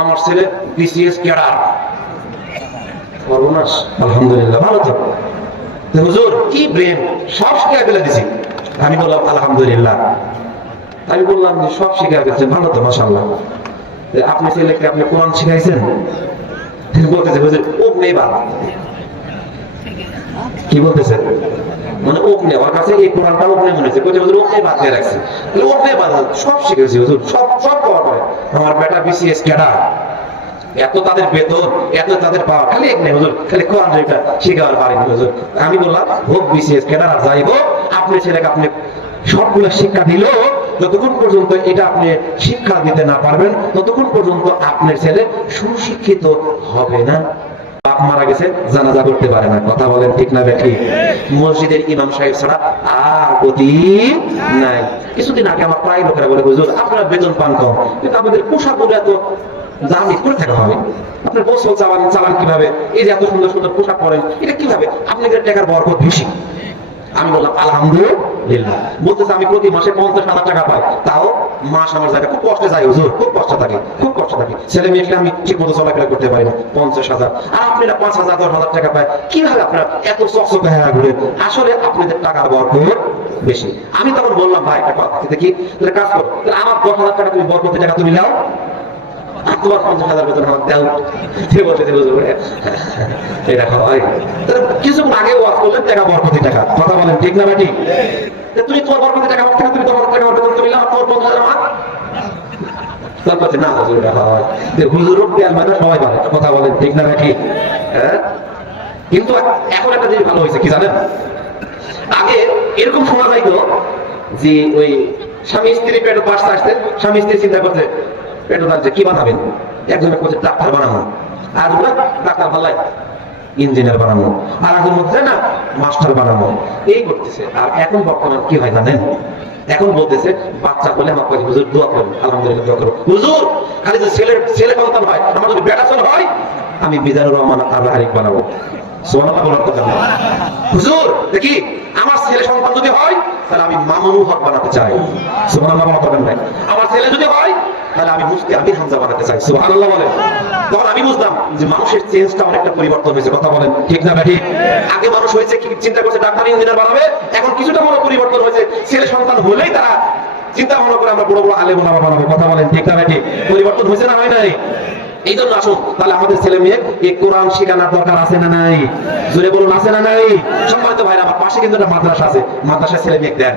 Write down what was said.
আমার ছেলে BCS cadre. সর্বনাশ, আলহামদুলিল্লাহ, ভালো তো। হুজুর কি ব্রেন, সব শিখাই ফেলে দিছি। আমি বললাম আলহামদুলিল্লাহ। আমি বললাম যে সব শিখাই ফেলছেন, ভালো তো, মাশাআল্লাহ। আপনি ছেলেকে আপনি কোরআন শিখাইছেন? বলতেছে হুজুর ওপনে বাদ। কি বলতেছে? মানে ওপনে, ওর কাছে এই কোরআনটা ওপনে মনে হচ্ছে, বলছে হুজুর ওপনে বাদ দিয়ে রাখছি। তাহলে ওপনে বাদ সব শিখেছি হুজুর, সব সব করা হয়। আমার বেটা বিসিএস ক্যাডার, এত তাদের বেতন, এত তাদের পাওয়া, খালি এক নেই হুজুর, খালি কোরআন শরীফটা শিখাবার পারেনি হুজুর। আমি বললাম হোক বিসিএস ক্যাডার আর যাই হোক, আপনি ছেলেকে আপনি সবগুলো শিক্ষা দিল, যতক্ষণ পর্যন্ত এটা আপনি শিক্ষা দিতে না পারবেন ততক্ষণ পর্যন্ত আপনার ছেলে সুশিক্ষিত হবে না। বাপ মারা গেছে, জানাজা করতে পারে না। কথা বলেন ঠিক না ব্যাঠি? মসজিদের ইমাম সাহেব ছাড়া আর গতি নাই। কিছুদিন আগে আমার প্রায় লোকেরা বলে হুজুর আপনারা বেতন পান কম, কিন্তু আমাদের পোশাকগুলো এত দামি করে থাকা হয়, আপনার গোসল চালান কিভাবে, এই যে এত সুন্দর সুন্দর পোশাক পরেন, এটা কিভাবে? আপনাদের টাকার বরকত বেশি। আমি বললাম আলহামদুলিল্লাহ। বলতেছে আমি প্রতি মাসে 50,000 টাকা পাই, তাও মাস আমার জায়গা খুব কষ্টে যায় হুজুর, খুব কষ্ট থাকে, খুব কষ্ট থাকে। ছেলে মেয়েকে আমি ঠিক মতো চলাফেরা করতে পারি না। 50,000 আর আপনারা 5,000 10,000 টাকা পায়, কিভাবে আপনারা এত চকচকে হয়ে ঘুরেন? আসলে আপনাদের টাকার বরকত বেশি। আমি তখন বললাম ভাই একটা কথা, কি কাজ করো, আমার 10,000 টাকা তুমি বরকতের টাকা তুমি নাও, তোমার 50,000 বেতন আমার দাও। এটা হয় কিছুক্ষণ আগে ওয়াজ করলেন টাকা বরকতি টাকা। কথা বলেন ঠিক না ভাই? তুমি তোমার বরকতি টাকা আমার টাকা, তুমি তোমার টাকা বেতন তুমি নাও, তোমার 50,000 আমার না হুজুর, এটা হয় হুজুর মানে সবাই পারে। কথা বলেন ঠিক না ভাই? হ্যাঁ, কিন্তু এখন একটা জিনিস ভালো হয়েছে কি জানেন, আগে এরকম শোনা যাইতো যে ওই স্বামী স্ত্রী পেটে বাসতে আসতে স্বামী স্ত্রী চিন্তা করছে পেটে দাঁড়ছে কি বানাবেন, একজনের করছে ডাক্তার বানাবো, আর ডাক্তার ভাল্লাই ইঞ্জিনিয়ার বানাবো, আর একজন বলছে না মাস্টার বানাবো, এই করতেছে। আর এখন বর্তমান কি হয় জানেন, এখন বলতেছে বাচ্চা হলে আমার কাছে হুজুর দোয়া করুন, আলহামদুলিল্লাহ দোয়া করুন হুজুর, খালি যদি ছেলে সন্তান হয়, আমার যদি বেটা ছেলে হয়, আমি মিজানুর রহমান আরিফ বানাবো। সুবহানাল্লাহ বলার কথা না হুজুর, দেখি আমার ছেলে সন্তান যদি হয় তাহলে আমি মামুনুল হক বানাতে চাই। সুবহানাল্লাহ বলার কথা নাই। আমার ছেলে যদি হয় তাহলে আমি মুফতি আমির হামজা বানাতে চাই। সুবহানাল্লাহ বলেন। তখন আমি বুঝলাম যে মানুষের চেঞ্জটা অনেকটা পরিবর্তন হয়েছে। কথা বলেন ঠিক না ভাই? আগে মানুষ হয়েছে কি চিন্তা করছে ডাক্তার ইঞ্জিনিয়ার বানাবে, এখন কিছুটা বড় পরিবর্তন হয়েছে, ছেলে সন্তান হলেই তারা চিন্তা ভাবনা করে আমরা বড় বড় আলেম ওলামা বানাবো। কথা বলেন ঠিক না ভাই? পরিবর্তন হয়েছে না হয় নাই? এই জন্য আসুন তাহলে আমাদের ছেলে মেয়ে এই কোরআন শেখানোর দরকার আছে না নাই? জোরে বলুন আছে না নাই? সম্মানিত ভাইরা, আমার পাশে কিন্তু একটা মাদ্রাসা আছে, মাদ্রাসায় ছেলে মেয়ে দেন।